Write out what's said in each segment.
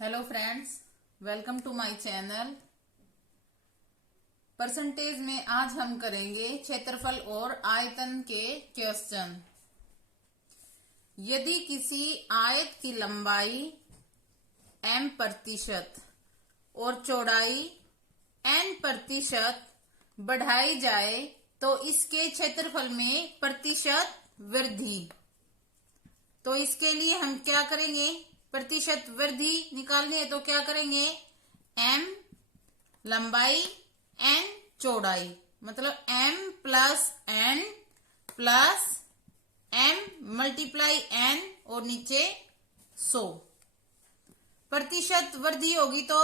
Hello friends, welcome to my channel. Percentage में आज हम करेंगे क्षेत्रफल और आयतन के क्वेश्चन। यदि किसी आयत की लंबाई m% और चौड़ाई n% बढ़ाई जाए तो इसके क्षेत्रफल में प्रतिशत वृद्धि। तो इसके लिए हम क्या करेंगे, प्रतिशत वृद्धि निकालनी है तो क्या करेंगे, m लंबाई n चौड़ाई, मतलब m plus n plus m multiply n और नीचे 100। प्रतिशत वृद्धि होगी तो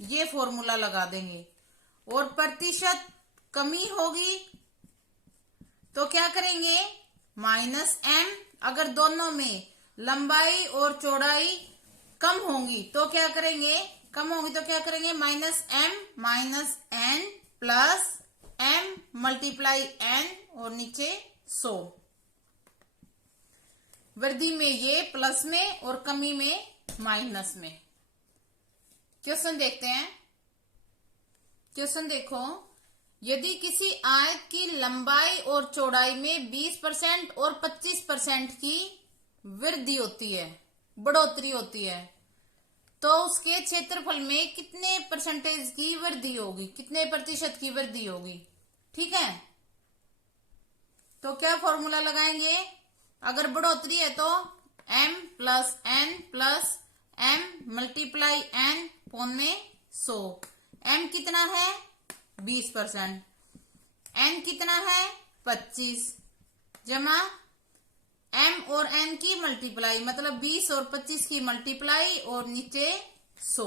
ये फॉर्मूला लगा देंगे, और प्रतिशत कमी होगी तो क्या करेंगे, -m। अगर दोनों में लंबाई और चौड़ाई कम होंगी तो क्या करेंगे, कम होगी तो क्या करेंगे, -m minus n plus m multiply n और नीचे 100। वृद्धि में ये प्लस में और कमी में माइनस में। क्वेश्चन देखते हैं। क्वेश्चन देखो, यदि किसी आयत की लंबाई और चौड़ाई में 20% और 25% की वृद्धि होती है, बढ़ोतरी होती है, तो उसके क्षेत्रफल में कितने परसेंटेज की वृद्धि होगी, कितने प्रतिशत की वृद्धि होगी। ठीक है, तो क्या फॉर्मूला लगाएंगे, अगर बढ़ोतरी है तो m plus n plus m multiply n पौन में 100। m कितना है 20%, n कितना है 25, जमा m और n की मल्टीप्लाई, मतलब 20 और 25 की मल्टीप्लाई और नीचे 100।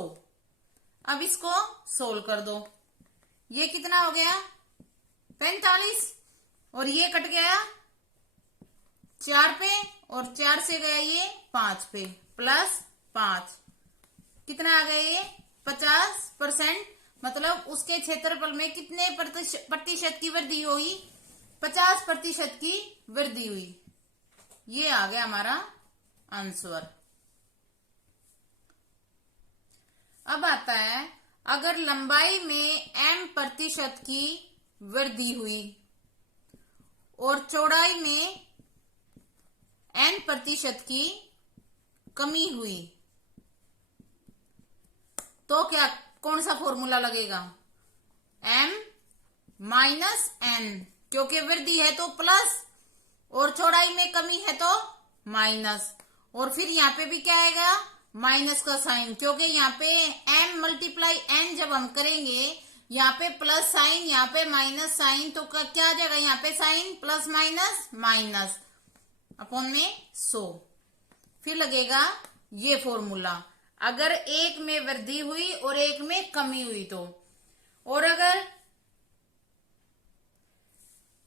अब इसको सोल्व कर दो। ये कितना हो गया 45, और ये कट गया 4 पे, और 4 से गया ये 5 पे, प्लस 5 कितना आ गया ये 50%। मतलब उसके क्षेत्रफल में कितने प्रतिशत की वृद्धि हुई, 50% की वृद्धि हुई। ये आ गया हमारा आंसर। अब आता है, अगर लंबाई में m% की वृद्धि हुई और चौड़ाई में n% की कमी हुई तो क्या, कौन सा फॉर्मूला लगेगा, m माइनस n, क्योंकि वृद्धि है तो प्लस और चौड़ाई में कमी है तो माइनस, और फिर यहाँ पे भी क्या आएगा, माइनस का साइन, क्योंकि यहाँ पे m मल्टीप्लाई n जब हम करेंगे, यहाँ पे प्लस साइन, यहाँ पे माइनस साइन, तो क्या आ जाएगा, यहाँ पे sign plus minus minus upon में 100। फिर लगेगा ये फॉर्मूला, अगर एक में वृद्धि हुई और एक में कमी हुई तो, और अगर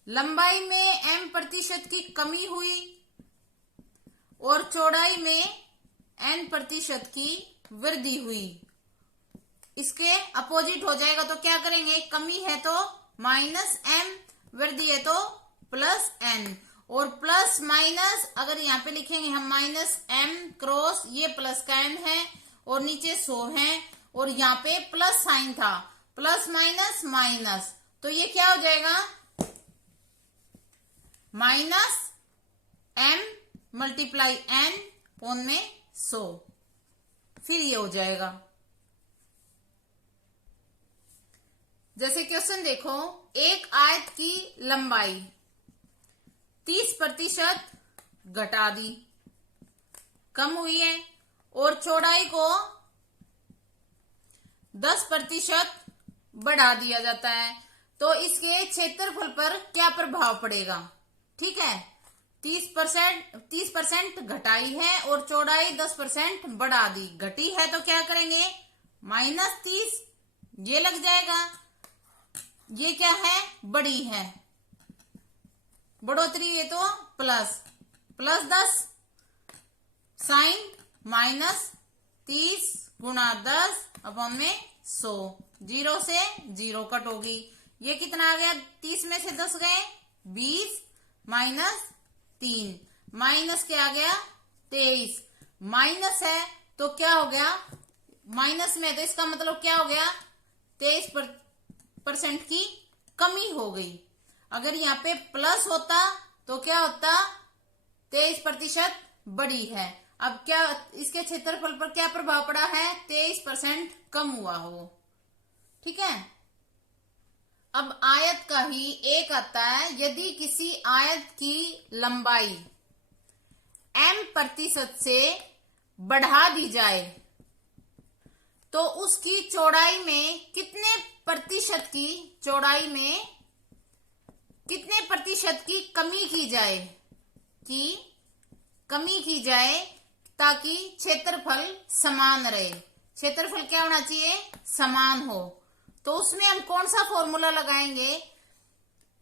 लंबाई में m% की कमी हुई और चौड़ाई में n% की वृद्धि हुई, इसके अपोजिट हो जाएगा तो क्या करेंगे, कमी है तो -m, वृद्धि है तो +n, और प्लस माइनस अगर यहाँ पे लिखेंगे हम -m क्रॉस, ये प्लस का n है और नीचे 100 है, और यहाँ पे प्लस साइन था, प्लस माइनस माइनस, तो ये क्या हो जाएगा, -m मल्टीप्लाई n पौन में 100। फिर ये हो जाएगा, जैसे क्वेश्चन देखो, एक आयत की लंबाई 30% घटा दी, कम हुई है, और चौड़ाई को 10% बढ़ा दिया जाता है, तो इसके क्षेत्रफल पर क्या प्रभाव पड़ेगा। ठीक है, 30% घटाई है और चौड़ाई 10% बढ़ा दी, घटी है तो क्या करेंगे, -30 ये लग जाएगा, ये क्या है, बड़ी है, बढ़ोतरी है तो प्लस 10 साइन -30 गुणा 10 अपॉन में 100, 0 से 0 कट होगी, ये कितना आ गया, 30 में से 10 गए 20 -3, माइनस क्या आ गया 23, माइनस है तो क्या हो गया माइनस में है तो इसका मतलब क्या हो गया, 23% की कमी हो गई। अगर यहाँ पे प्लस होता तो क्या होता, 23% बड़ी है। अब क्या इसके क्षेत्रफल पर क्या प्रभाव पड़ा है, 23% कम हुआ हो। ठीक है। अब आयत का ही एक आता है, यदि किसी आयत की लंबाई m% से बढ़ा दी जाए तो उसकी चौड़ाई में कितने प्रतिशत की, चौड़ाई में कितने प्रतिशत की कमी की जाए, ताकि क्षेत्रफल समान रहे। क्षेत्रफल क्या होना चाहिए, समान हो। तो उसमें हम कौन सा फॉर्मूला लगाएंगे,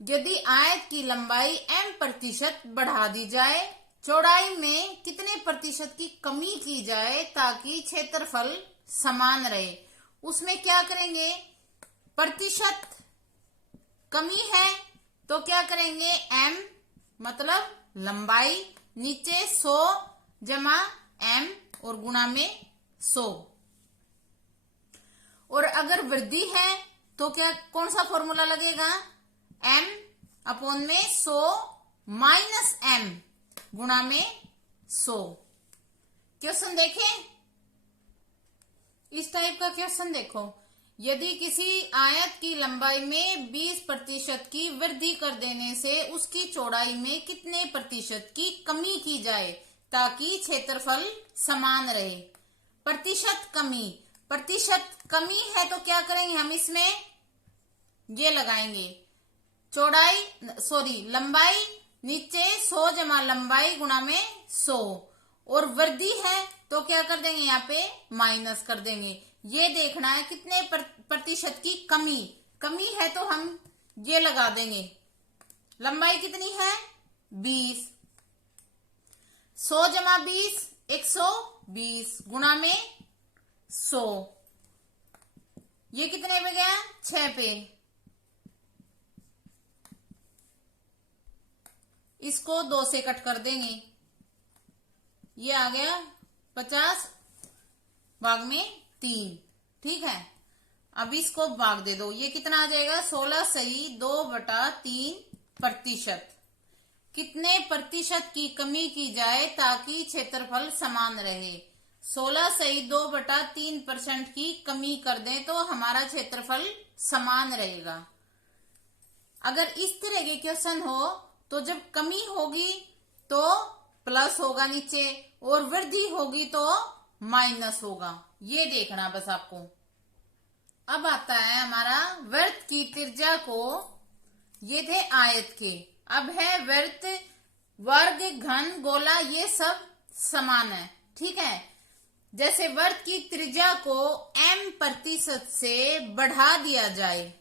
यदि आयत की लंबाई m% बढ़ा दी जाए, चौड़ाई में कितने प्रतिशत की कमी की जाए ताकि क्षेत्रफल समान रहे। उसमें क्या करेंगे, प्रतिशत कमी है तो क्या करेंगे, m मतलब लंबाई, नीचे 100 जमा m और गुणा में 100। और अगर वृद्धि है तो क्या, कौन सा फॉर्मूला लगेगा, m अपॉन में 100 माइनस m गुणा में 100। क्वेश्चन देखें, इस टाइप का क्वेश्चन देखो, यदि किसी आयत की लंबाई में 20% की वृद्धि कर देने से उसकी चौड़ाई में कितने प्रतिशत की कमी की जाए ताकि क्षेत्रफल समान रहे। प्रतिशत कमी है तो क्या करेंगे हम, इसमें ये लगाएंगे, लंबाई नीचे 100 जमा लंबाई गुणा में 100, और वृद्धि है तो क्या कर देंगे, यहाँ पे माइनस कर देंगे। ये देखना है कितने प्रतिशत की कमी है तो हम ये लगा देंगे, लंबाई कितनी है 20, 100 जमा 20 120 गुणा में 100, ये कितने पे गया 6 पे। इसको 2 से कट कर देंगे, ये आ गया 50 भाग में 3। ठीक है, अब इसको भाग दे दो, ये कितना आ जाएगा 16 सही 2/3%। कितने प्रतिशत की कमी की जाए ताकि क्षेत्रफल समान रहे। 16 सही 2/3% की कमी कर दें तो हमारा क्षेत्रफल समान रहेगा। अगर इस तरह के क्वेश्चन हो तो जब कमी होगी तो प्लस होगा नीचे और वृद्धि होगी तो माइनस होगा, ये देखना बस आपको। अब आता है हमारा वृत्त की त्रिज्या को, ये थे आयत के, अब है वृत्त, वर्ग, घन, गोला, ये सब समान है। ठीक है, जैसे वृत्त की त्रिज्या को m% से बढ़ा दिया जाए,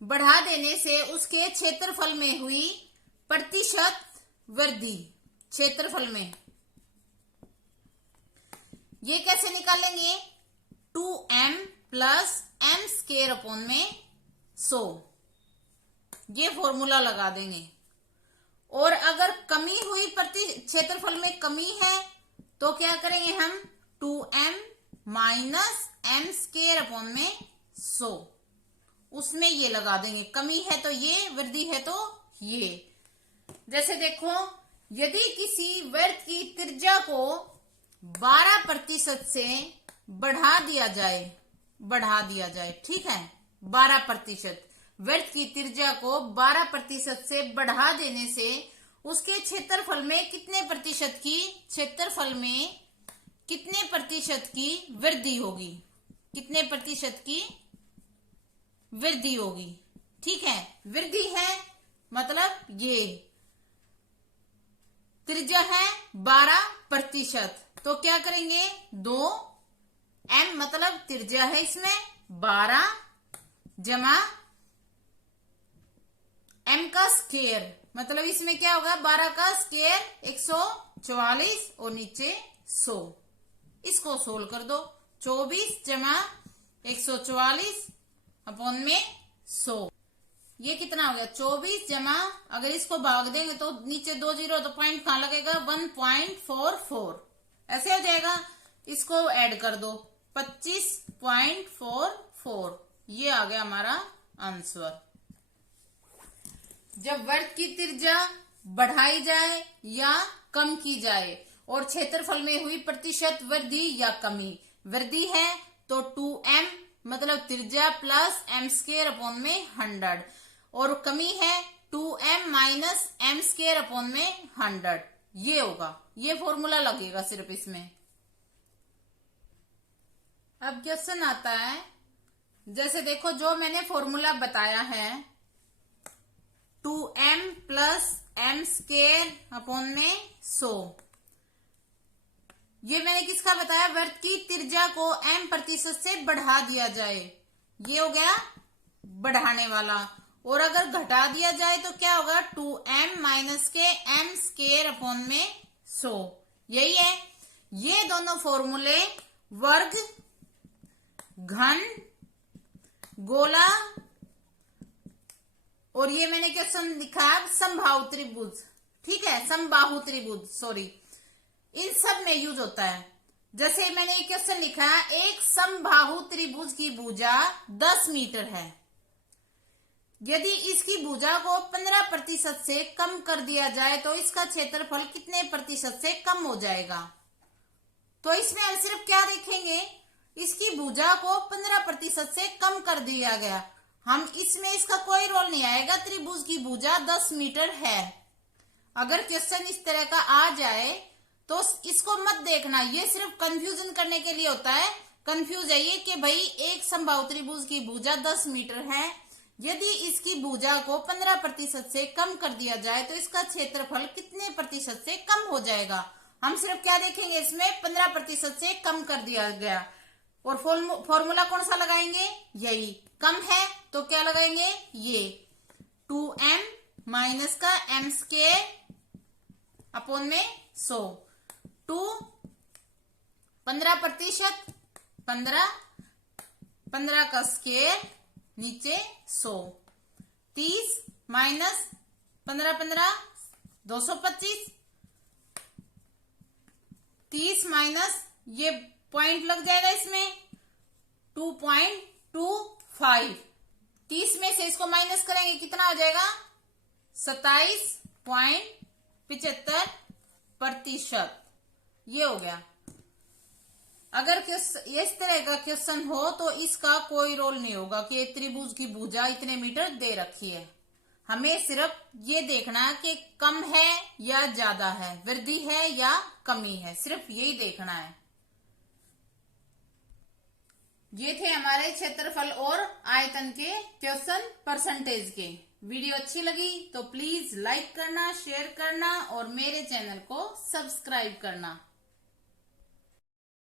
बढ़ा देने से उसके क्षेत्रफल में हुई प्रतिशत वृद्धि, क्षेत्रफल में, ये कैसे निकालेंगे, 2m प्लस m² अपॉन में 100, ये फॉर्मूला लगा देंगे। और अगर कमी हुई, क्षेत्रफल में कमी है तो क्या करेंगे हम, 2m माइनस m² अपॉन में 100, उसमें ये लगा देंगे। कमी है तो ये, वृद्धि है तो ये। जैसे देखो, यदि किसी वृत्त की त्रिज्या को 12% से बढ़ा दिया जाए, ठीक है, 12%, वृत्त की त्रिज्या को 12% से बढ़ा देने से उसके क्षेत्रफल में कितने प्रतिशत की, क्षेत्रफल में कितने प्रतिशत की वृद्धि होगी, कितने प्रतिशत की वृद्धि होगी। ठीक है, वृद्धि है मतलब ये त्रिज्या है 12%, तो क्या करेंगे, 2m मतलब त्रिज्या है इसमें 12 जमा m का स्क्वायर, मतलब इसमें क्या होगा, 12 का स्क्वायर 144 और नीचे 100, इसको सोल्व कर दो, 24 जमा 144 अपॉन में 100, ये कितना हो गया 24 जमा, अगर इसको भाग देंगे तो नीचे 2 जीरो तो पॉइंट कहां लगेगा, 1.44, ऐसे हो जाएगा। इसको ऐड कर दो, 25.44। ये आ गया हमारा आंसर। जब वर्ग की त्रिज्या बढ़ाई जाए या कम की जाए और क्षेत्रफल में हुई प्रतिशत वृद्धि या कमी, वृद्धि है तो 2m मतलब त्रिज्या प्लस m² अपॉन में 100, और कमी है 2m माइनस m² अपॉन में 100। ये होगा, ये फॉर्मूला लगेगा सिर्फ इसमें। अब क्वेश्चन आता है, जैसे देखो जो मैंने फॉर्मूला बताया है 2m प्लस m² अपॉन में 100, ये मैंने किसका बताया, वृत्त की त्रिज्या को m% से बढ़ा दिया जाए, ये हो गया बढ़ाने वाला, और अगर घटा दिया जाए तो क्या होगा 2m माइनस के m² अपॉन में 100। यही है, ये दोनों फॉर्मूले वर्ग, घन, गोला, और ये मैंने क्वेश्चन लिखा समबाहु त्रिभुज, ठीक है, समबाहु त्रिभुज, सॉरी, इन सब में यूज होता है। जैसे मैंने एक क्वेश्चन लिखा है, एक समबाहु त्रिभुज की भुजा 10 मीटर है, यदि इसकी भुजा को 15% से कम कर दिया जाए तो इसका क्षेत्रफल कितने प्रतिशत से कम हो जाएगा। तो इसमें हम सिर्फ क्या देखेंगे, इसकी भुजा को 15% से कम कर दिया गया, हम इसमें इसका कोई रोल नहीं आएगा, त्रिभुज की भुजा 10 मीटर है। अगर क्वेश्चन इस तरह का आ जाए तो इसको मत देखना, ये सिर्फ कंफ्यूजन करने के लिए होता है। कंफ्यूज है ये कि भाई एक समबाहु त्रिभुज की भुजा 10 मीटर है, यदि इसकी भुजा को 15% से कम कर दिया जाए तो इसका क्षेत्रफल कितने प्रतिशत से कम हो जाएगा। हम सिर्फ क्या देखेंगे, इसमें 15% से कम कर दिया गया, और फॉर्मूला कौन सा लगाएंगे, यही, कम है तो क्या लगाएंगे, ये 2m माइनस का m² अपॉन में 100, 2 15%, 15 का स्क्वायर नीचे 100, 30 माइनस 15 225, 30 माइनस ये पॉइंट लग जाएगा इसमें 2.25, 30 में से इसको माइनस करेंगे कितना हो जाएगा 27.75%। ये हो गया। अगर इस तरह का क्वेश्चन हो तो इसका कोई रोल नहीं होगा कि त्रिभुज की भुजा इतने मीटर दे रखी है, हमें सिर्फ ये देखना है कि कम है या ज्यादा है, वृद्धि है या कमी है, सिर्फ यही देखना है। ये थे हमारे क्षेत्रफल और आयतन के क्वेश्चन परसेंटेज के। वीडियो अच्छी लगी तो प्लीज लाइक करना, शेयर करना और मेरे चैनल को सब्सक्राइब करना।